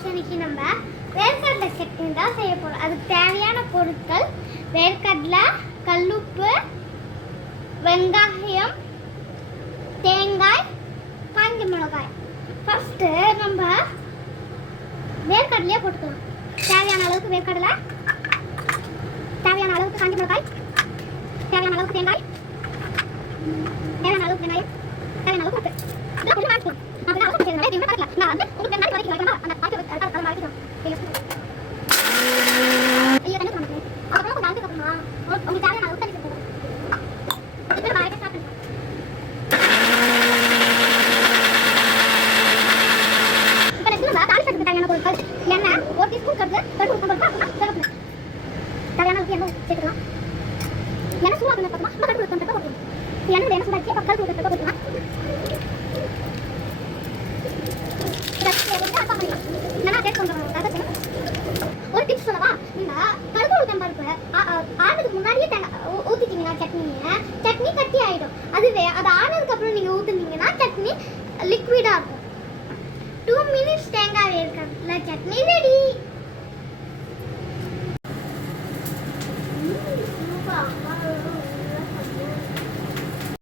Guys, இன்னைக்கு நம்ம வேர்க்கடலை சட்னி தான் செய்ய போகிறோம். அதுக்கு தேவையான பொருட்கள் வேர்க்கடலை, கல்லுப்பு, வெங்காயம், தேங்காய், காஞ்ச மிளகாய். ஃபஸ்ட்டு நம்ம வேர்க்கடலையே போட்டுக்கலாம். தேவையான அளவுக்கு வேர்க்கடலை, தேவையான அளவுக்கு காஞ்ச மிளகாய், தேவையான அளவுக்கு தேங்காய், தேவையான அளவுக்கு வெங்காயம், தேவையான அளவுக்கு உப்பு. இதெல்லாம் கொஞ்சம் மாற்றிக்கலாம். அப்படி தான் அவசரம் செய்யணும். எதுவுமே பார்க்கலாம். நான் வந்து உங்களுக்கு வெங்காயம் வதக்கி வைக்கணும். அந்த காய்ச்சி அதை வதக்கிடும். ஐயோ தண்ணி காமிக்கிறேன். அப்புறம் கொஞ்சம் அழுத்ததுக்கப்புறமா உங்களுக்கு தேவையான அளவுக்கு தண்ணி சேர்த்துக்கணும். இப்போ நான் ஸ்டார்ட் பண்ணுறேன். இப்போ நெக்ஸ்ட் நம்ம தாளிக்கிறதுக்கு தேவையான பொருட்கள் எண்ணெய் 1 டீஸ்பூன் கடுகு உளுத்தம் பருப்பு, அப்புறம் கருவேப்பிலை. தேவையான அளவுக்கு எண்ணெய் சேர்த்துக்கலாம். எண்ணெய் சூடாக பார்த்தோம்னா நம்ம கடுகு உளுத்தம் பருப்பு போட்டுக்கலாம். எண்ணெய் சூடாச்சு அப்புறம் கடுகு உளுத்தம் பருப்பு போட்டுக்கலாம். ஒரு டிப்ஸ் சொல்லவா? நீங்க கடுகு உளுத்தம் பருப்பு ஆனதுக்கு முன்னாடியே ஊத்திட்டீங்கன்னா சட்னி கட்டி ஆயிடும். அதுவே அது ஆனதுக்கு அப்புறம் நீங்க ஊத்துனீங்கன்னா சட்னி லிக்விடா இருக்கும். 2 மினிட்ஸ் தேங்காய் வேர்க்கடலை சட்னி ரெடி.